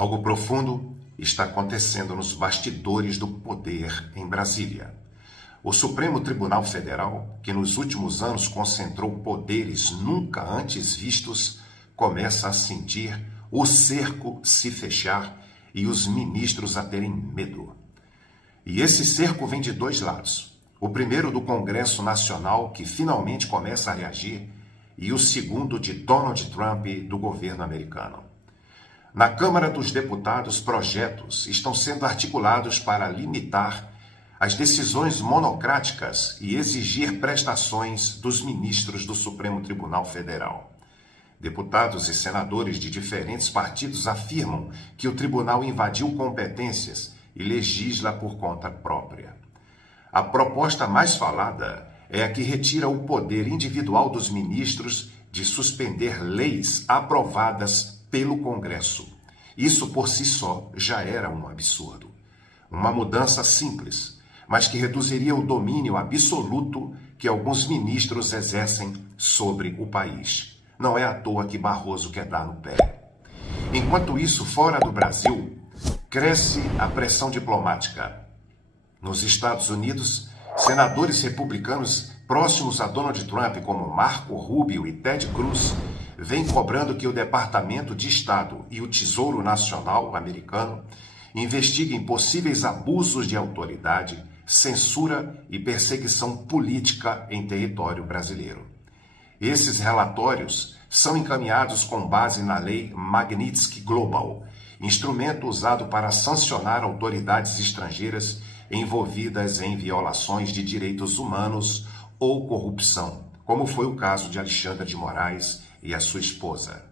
Algo profundo está acontecendo nos bastidores do poder em Brasília. O Supremo Tribunal Federal, que nos últimos anos concentrou poderes nunca antes vistos, começa a sentir o cerco se fechar e os ministros a terem medo. E esse cerco vem de dois lados. O primeiro do Congresso Nacional, que finalmente começa a reagir, e o segundo de Donald Trump do governo americano. Na Câmara dos Deputados, projetos estão sendo articulados para limitar as decisões monocráticas e exigir prestações dos ministros do Supremo Tribunal Federal. Deputados e senadores de diferentes partidos afirmam que o tribunal invadiu competências e legisla por conta própria. A proposta mais falada é a que retira o poder individual dos ministros de suspender leis aprovadas pelo Congresso. Isso por si só já era um absurdo. Uma mudança simples, mas que reduziria o domínio absoluto que alguns ministros exercem sobre o país. Não é à toa que Barroso quer dar no pé. Enquanto isso, fora do Brasil, cresce a pressão diplomática. Nos Estados Unidos, senadores republicanos próximos a Donald Trump, como Marco Rubio e Ted Cruz, vêm cobrando que o Departamento de Estado e o Tesouro Nacional americano investiguem possíveis abusos de autoridade, censura e perseguição política em território brasileiro. Esses relatórios são encaminhados com base na Lei Magnitsky Global, instrumento usado para sancionar autoridades estrangeiras envolvidas em violações de direitos humanos ou corrupção, como foi o caso de Alexandre de Moraes e a sua esposa.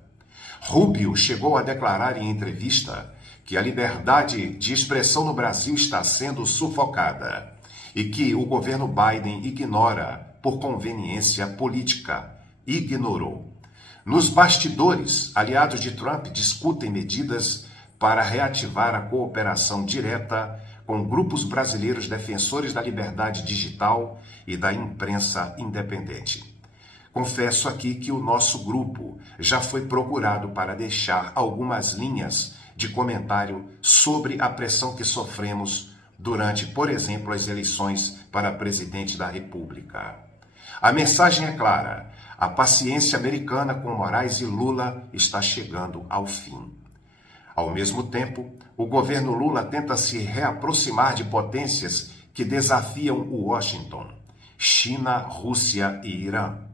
Rubio chegou a declarar em entrevista que a liberdade de expressão no Brasil está sendo sufocada e que o governo Biden ignora por conveniência política. Ignorou. Nos bastidores, aliados de Trump discutem medidas para reativar a cooperação direta com grupos brasileiros defensores da liberdade digital e da imprensa independente. Confesso aqui que o nosso grupo já foi procurado para deixar algumas linhas de comentário sobre a pressão que sofremos durante, por exemplo, as eleições para presidente da República. A mensagem é clara: a paciência americana com Moraes e Lula está chegando ao fim. Ao mesmo tempo, o governo Lula tenta se reaproximar de potências que desafiam o Washington: China, Rússia e Irã.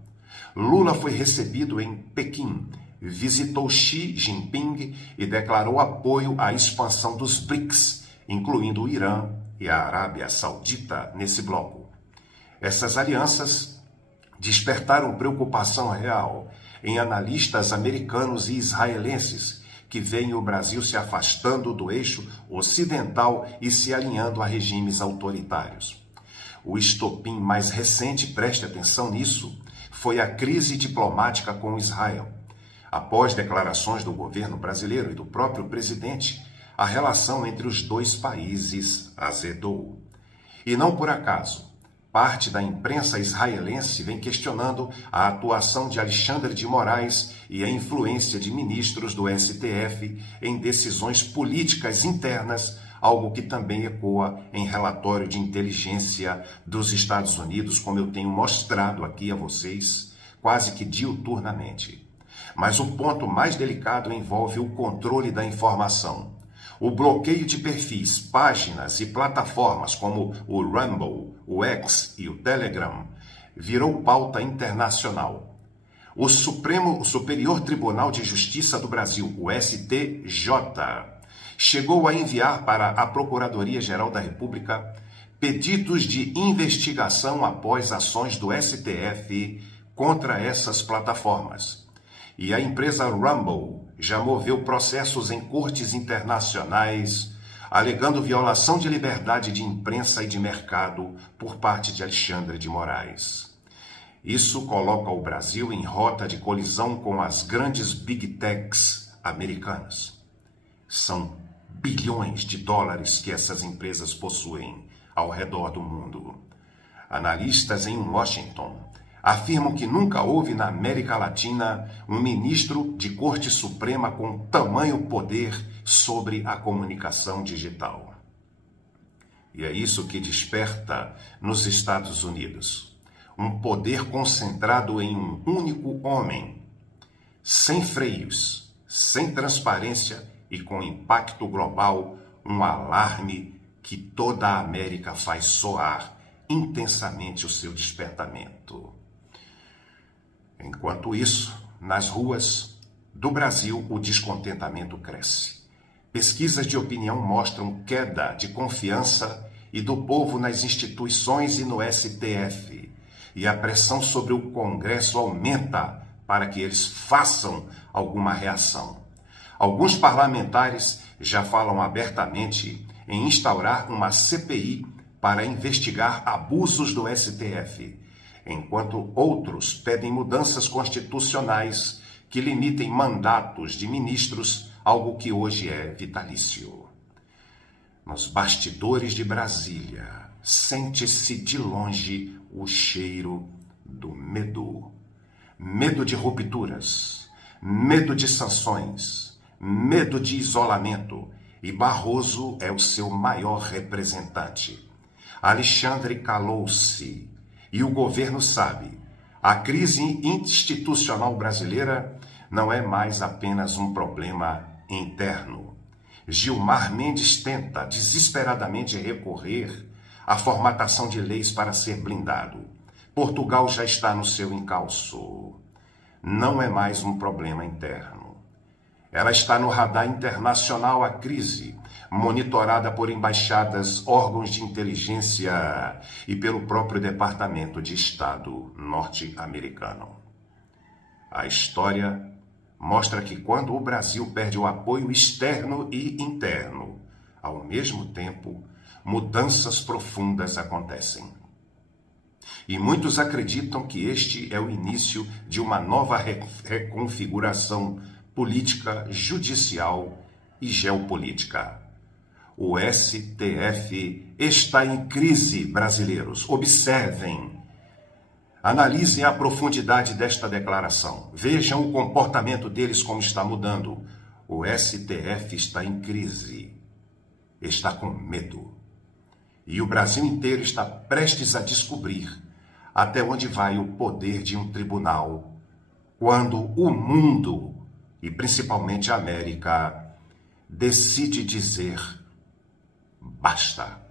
Lula foi recebido em Pequim, visitou Xi Jinping e declarou apoio à expansão dos BRICS, incluindo o Irã e a Arábia Saudita nesse bloco. Essas alianças despertaram preocupação real em analistas americanos e israelenses que veem o Brasil se afastando do eixo ocidental e se alinhando a regimes autoritários. O estopim mais recente, preste atenção nisso, foi a crise diplomática com Israel. Após declarações do governo brasileiro e do próprio presidente, a relação entre os dois países azedou. E não por acaso, parte da imprensa israelense vem questionando a atuação de Alexandre de Moraes e a influência de ministros do STF em decisões políticas internas, algo que também ecoa em relatório de inteligência dos Estados Unidos, como eu tenho mostrado aqui a vocês, quase que diuturnamente. Mas o ponto mais delicado envolve o controle da informação. O bloqueio de perfis, páginas e plataformas como o Rumble, o X e o Telegram virou pauta internacional. O Superior Tribunal de Justiça do Brasil, o STJ, chegou a enviar para a Procuradoria-Geral da República pedidos de investigação após ações do STF contra essas plataformas. E a empresa Rumble já moveu processos em cortes internacionais, alegando violação de liberdade de imprensa e de mercado por parte de Alexandre de Moraes. Isso coloca o Brasil em rota de colisão com as grandes Big Techs americanas. São bilhões de dólares que essas empresas possuem ao redor do mundo. Analistas em Washington afirmam que nunca houve na América Latina um ministro de Corte Suprema com tamanho poder sobre a comunicação digital. E é isso que desperta nos Estados Unidos um poder concentrado em um único homem, sem freios, sem transparência e com impacto global, um alarme que toda a América faz soar intensamente o seu despertamento. Enquanto isso, nas ruas do Brasil, o descontentamento cresce. Pesquisas de opinião mostram queda de confiança e do povo nas instituições e no STF. E a pressão sobre o Congresso aumenta para que eles façam alguma reação. Alguns parlamentares já falam abertamente em instaurar uma CPI para investigar abusos do STF, enquanto outros pedem mudanças constitucionais que limitem mandatos de ministros, algo que hoje é vitalício. Nos bastidores de Brasília, sente-se de longe o cheiro do medo. Medo de rupturas, medo de sanções, medo de isolamento, e Barroso é o seu maior representante. Alexandre calou-se, e o governo sabe, a crise institucional brasileira não é mais apenas um problema interno. Gilmar Mendes tenta desesperadamente recorrer à formatação de leis para ser blindado. Portugal já está no seu encalço. Não é mais um problema interno. Ela está no radar internacional, a crise, monitorada por embaixadas, órgãos de inteligência e pelo próprio Departamento de Estado norte-americano. A história mostra que quando o Brasil perde o apoio externo e interno, ao mesmo tempo, mudanças profundas acontecem. E muitos acreditam que este é o início de uma nova reconfiguração política, judicial e geopolítica. O STF está em crise, brasileiros. Observem, analisem a profundidade desta declaração. Vejam o comportamento deles como está mudando. O STF está em crise, está com medo. E o Brasil inteiro está prestes a descobrir até onde vai o poder de um tribunal quando o mundo, e principalmente a América, decide dizer basta.